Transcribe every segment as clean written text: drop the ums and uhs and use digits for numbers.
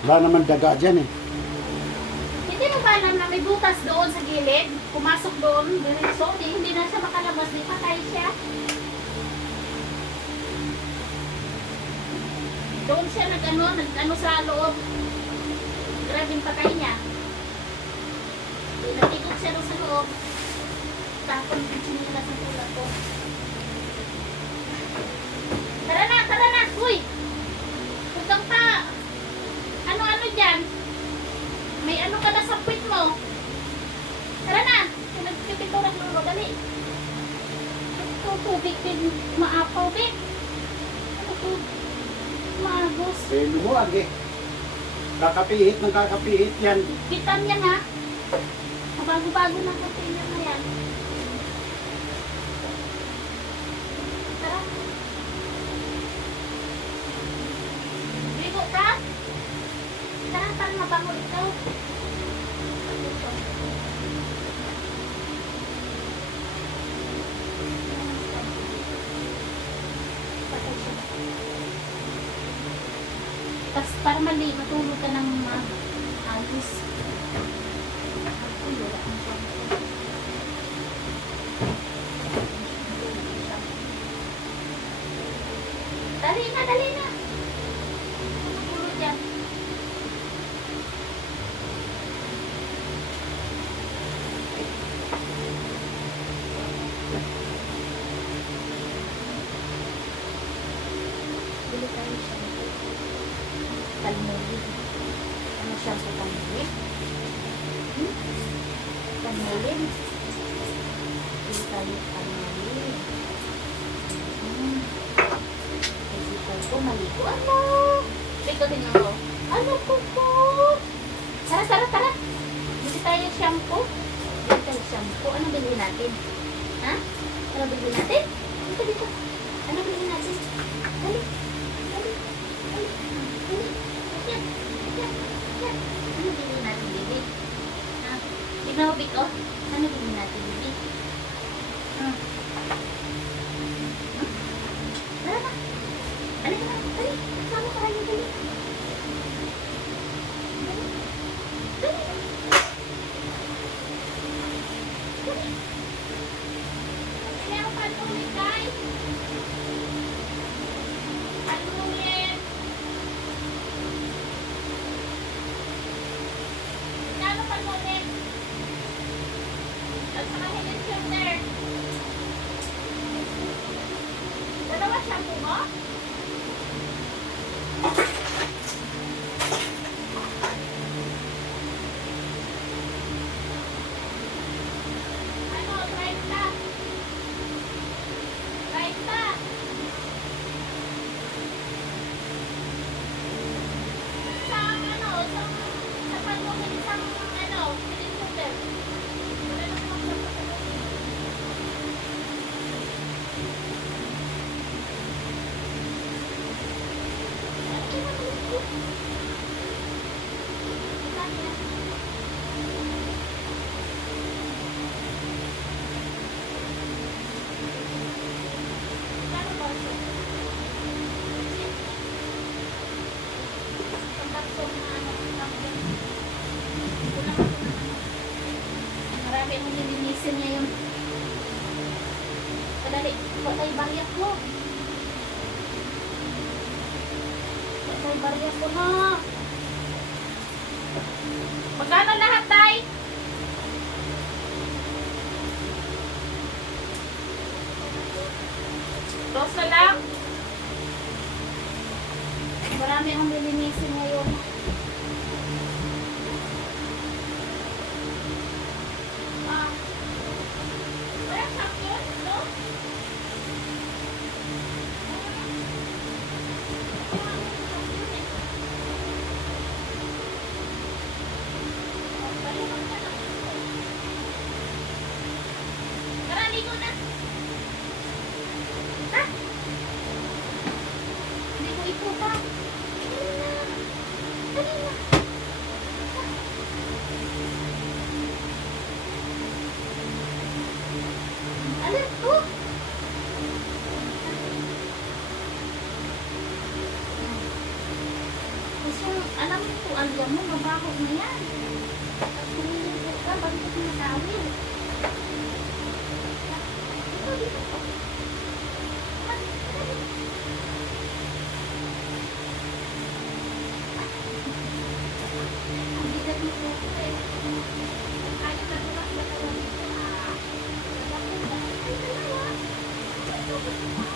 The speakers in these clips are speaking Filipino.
Wala naman daga dyan eh. Hindi mo ba alam na may butas doon sa gilid? Pumasok doon, diretso, hindi na siya makalabas, di patay siya. Doon siya nag-ano sa loob. Grabe yung patay niya. Natigot siya doon sa loob. Tapon yung sinila sa tulad ko. Tara na! Uy! Huwag kang pa! Ano dyan? May ano ka na sa puwit mo. Tara na! Nagpipinturang lulo, dali. Ito, tubig din. Maapaw din. Ano to? Magos. Eh, lumuwag eh. Kakapihit yan. Bitan yan ha. Bago-bago na container na yan. Tara. Ligo ka? Tara, para mabango ikaw. Tapos para matulog ka ng agos. Uy, wala ang pangko. Dali na! Matulog dyan. Bili tayo shampoo. Palmolive. Ano shampoo palmolive? Palmolive. Bili tayo palmolive. Kasi Coco, maligo. Ano? Ligo din ako. Ano, Coco? Tara. Bili tayo shampoo. Ano bilhin natin? Ha? Ano bilhin natin? Dito. Ano bilhin natin? Dali. Yan. Ano bilhin natin, Bibi? Ha? Ikaw, Biko? Ano bilhin natin, Bibi? Ha? Tara na. Dali. Sama ka kayo, dali. Kaya ako panulit, guys. Panulit. Kano panulit? At saka Head and Shoulder. Dalawa shampoo mo? Ano, 30? 30? Sa panulit, isang Head and Shoulder. Wala na namang shampoo sa panulit. Marami akong nilinisin ngayon. Padali, patay barya ko. Patay barya ko na. Magkano lahat, Tay? Dos na lang? Marami akong nilinisin ngayon. Wala sakit, no? Tara, ligo na. Ha? Ligo ito pa. Kasi alam mo po, alya mo, mabaho na yan. Pag kumiligo ka, bakit mo nakawil? Ito, dito po. Ang bigat mo po eh. Ayaw na ito kasi katawan nito. Ay, dalawa.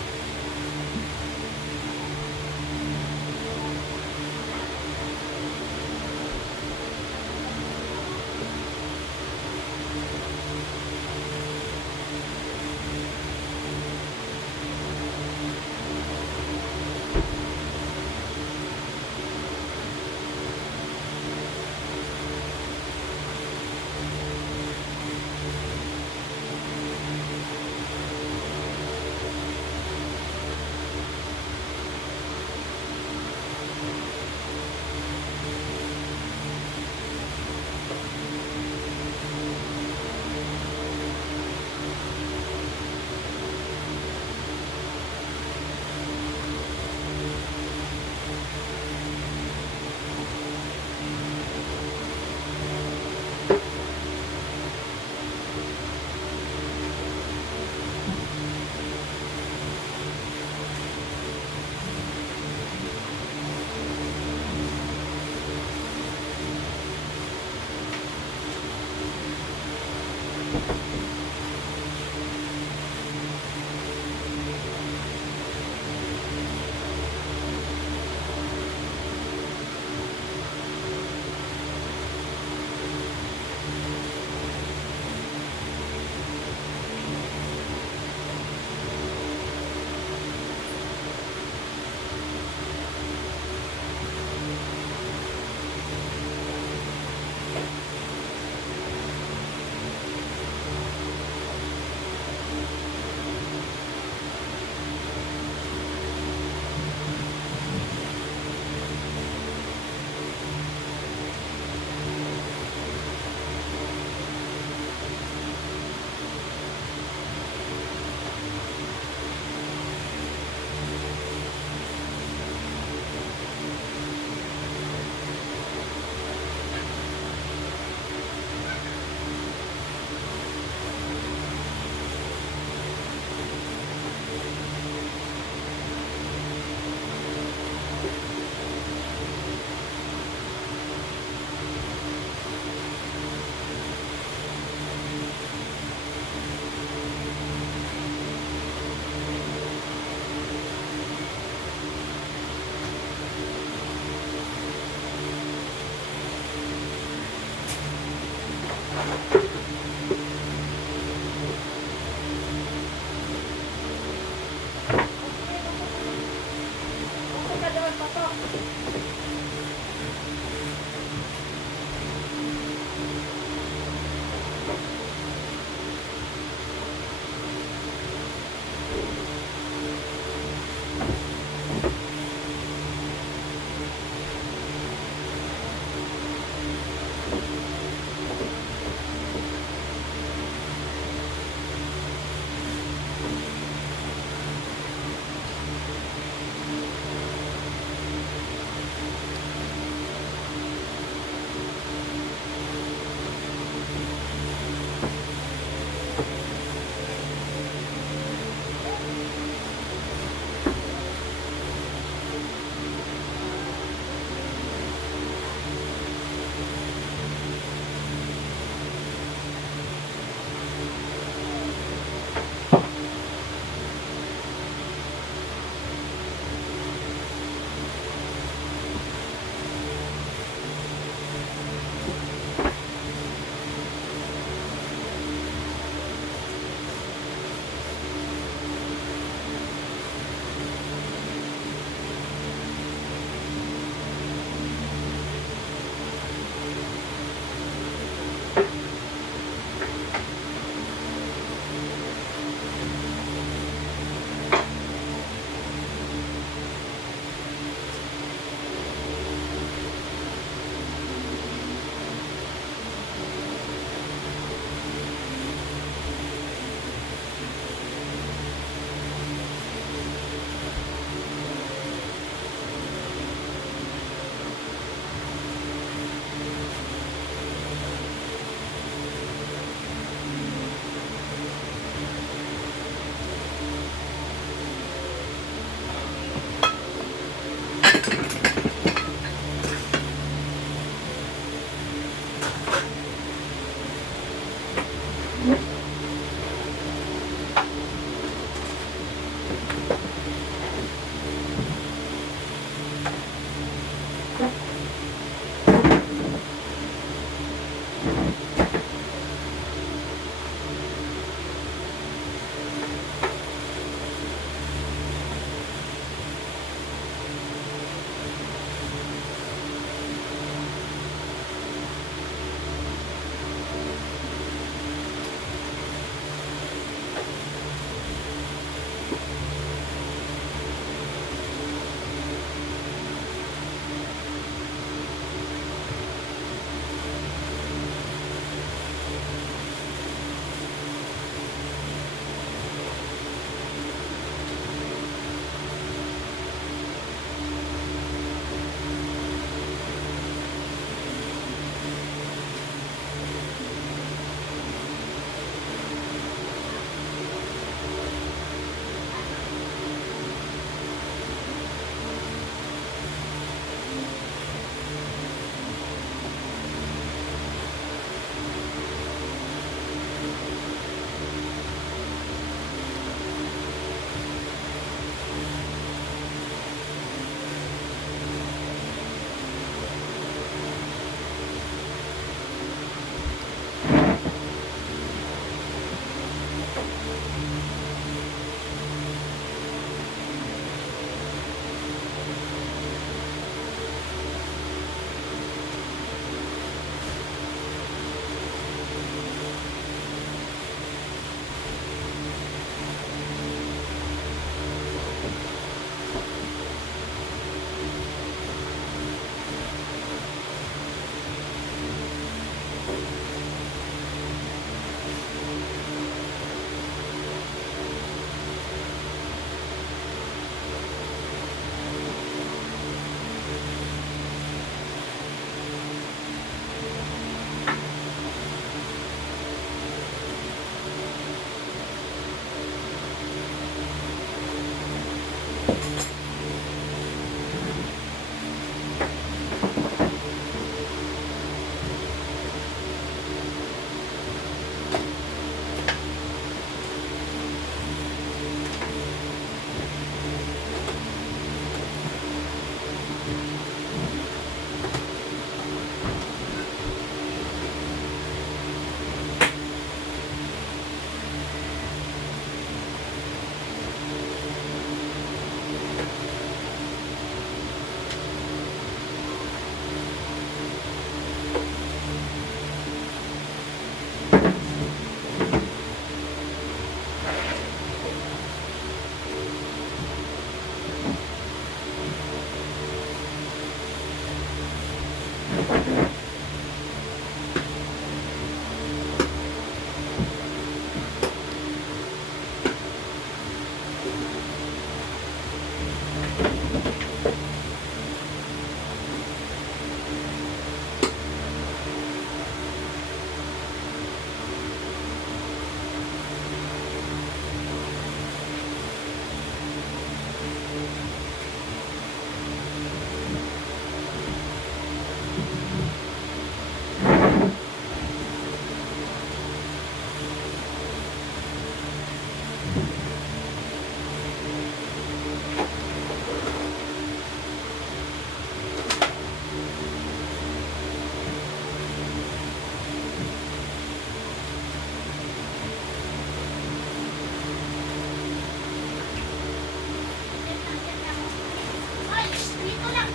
Ay, dito lang.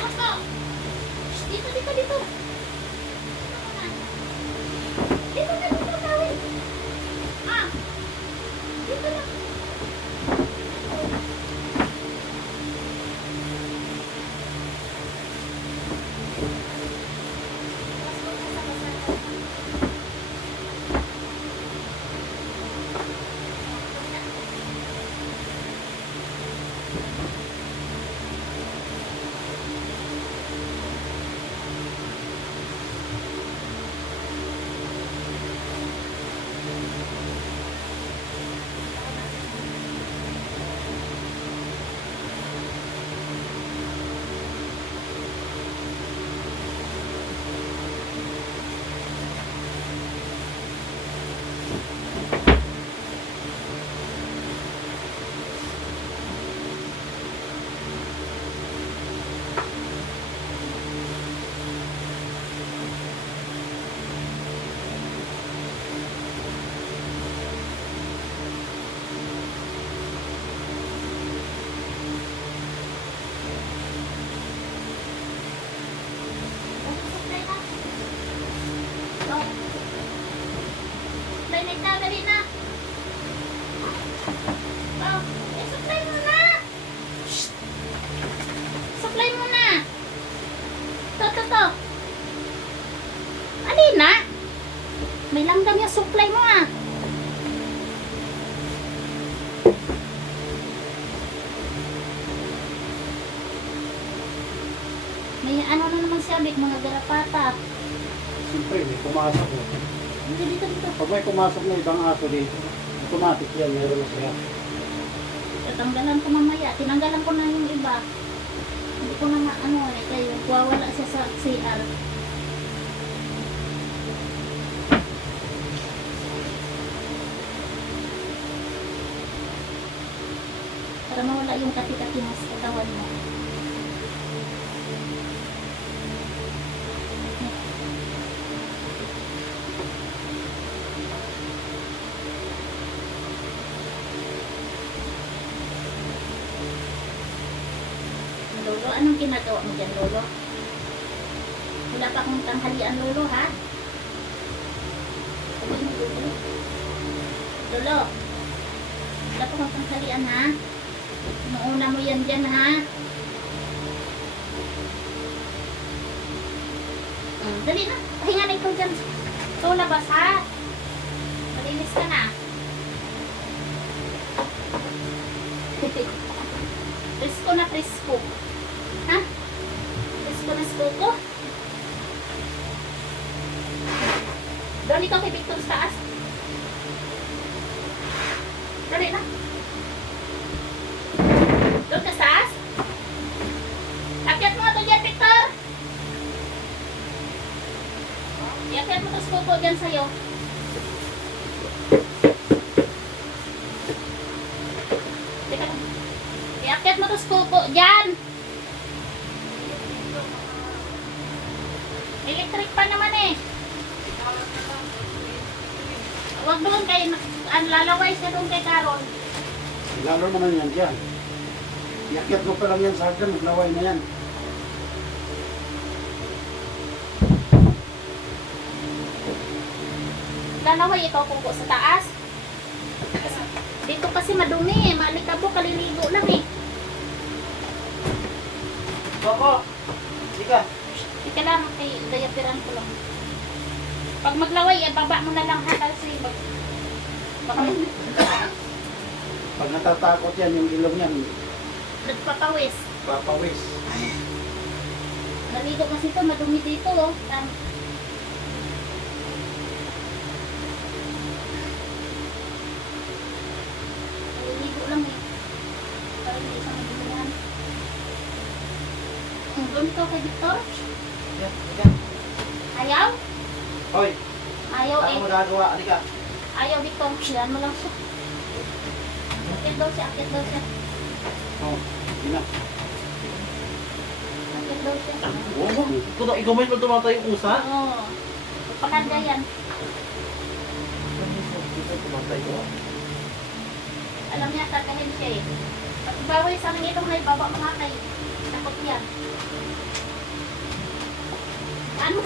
Opo. Dito, dito, dito. Dito na, dito, tawin. Ah, dito lang. Supply na ita, dali na. Oh, supply mo na. Shh. Supply mo na. To. Alina. May langgam yung supply mo ah. May ano na naman siya, Bik, mga garapata. Siyempre, may pumasok. Dito. Pag may pumasok na ibang aso dito, automatic yan, meron na siya. Tatanggalan ko mamaya. Tinanggalan ko na yung iba. Hindi ko na ano eh, kayo. Wawala siya sa CR. Para mawala yung kati-kati mo sa katawan mo. Lolo, anong ginagawa mo dyan, Lolo? Wala pa akong tanghalian, Lolo, ha? Lolo, wala pa akong tanghalian, ha? Inuuna mo yan dyan, ha? Dali na, pahinga na ikaw dyan. Ikaw labas, ha? Malinis ka na. Presko na presko. Ha? Presko na presko. Doon ikaw kay Victor sa taas. Dali na. Doon ka sa taas. Akyat mo ito dyan, Victor. Iakyat mo ito sa kuko dyan sa'yo. Teka lang. Iakyat mo ito sa kuko dyan. Electric pa naman eh. Huwag doon kay, lalaway siya doon kay Carol. Lalo naman yan dyan. Iakyat mo pa lang yan sa hagdan, maglaway na yan. Lalaway ikaw kung sa taas. Dito kasi madumi eh. Maalikabo, kaliligo lang eh. Bako! Sika! Ika lang, kay dayapiran ko lang. Pag maglaway, baba mo na lang ha, kasi baka Pag natatakot yan, yung ilong yan, nagpapawis. papawis. Naligo kasi ito, madumi dito oh. Naligo lang eh. Para hindi isang madumihan. Doon to kay Victor? Yan, yan. Ayaw? Hoy, Ayaw ano eh. mo nagawa? Halika. Ayaw Victor. Silan mo lang siya. Akit daw siya, akit daw siya. Oh, yun na. Akit daw siya. Oo, kung ikaw may tumatay yung usa? Oo. Pakanda yan. Tumatay ko. Alam niya, tatahin siya eh. Pag bawal sa amin itong may baba mga kay. Takot yan. Ano?